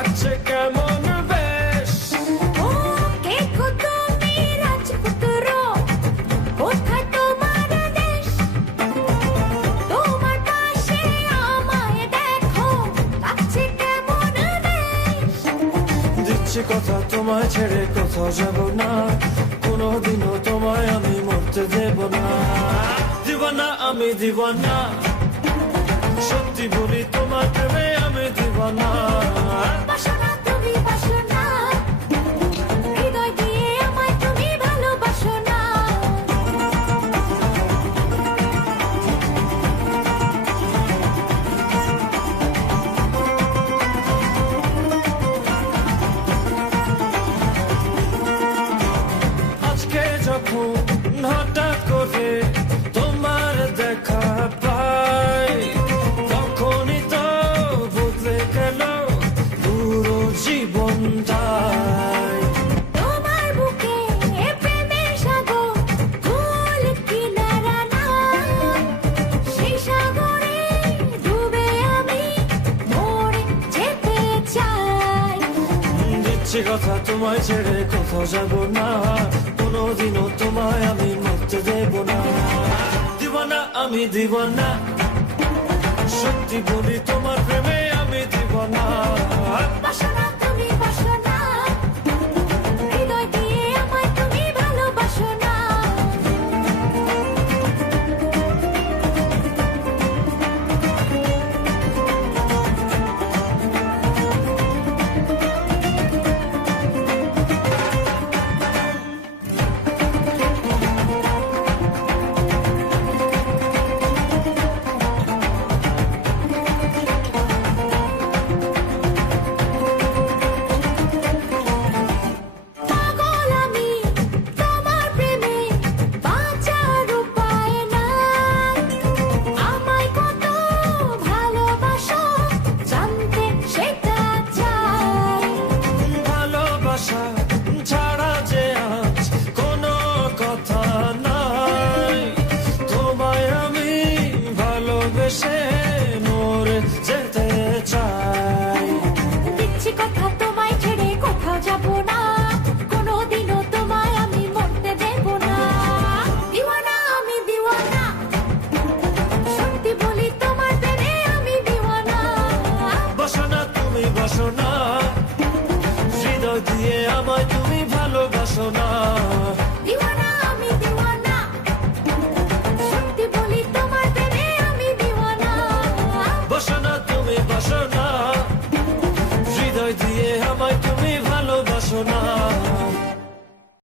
লাগছে কেমন বেশ। ও কে গো তুমি রাজপুত্র, কোথায় তোমার দেশ? তোমার পাশে আমায় দেখো, লাগছে কেমন বেশ। দিচ্ছি কথা তোমায় ছেড়ে কোথাও যাব না, কোনোদিনও তোমায় আমি মরতে দেব না। দিওয়ানা আমি দিওয়ানা, সত্যি বলি তোমার প্রেমে আমি দিওয়ানা। বাসনা তুমি বাসনা, হৃদয় দিয়ে আমায় তুমি ভালোবাসো না। আজকে যখন হঠাৎ করে তোমার দেখা পাই, তখনই তো বদলে গেল পুরো জীবনটাই। তোমার বুকে প্রেমের সাগর, কুল কিনারা না, সেই সাগরে ডুবে আমি মরে যেতে চাই। দিচ্ছি কথা তোমায় ছেড়ে কোথাও যাব না, কোনোদিনও তোমায় আমি মরতে দেব না। দিওয়ানা আমি দিওয়ানা, সত্যি বলি তোমার প্রেমে আমি দিওয়ানা।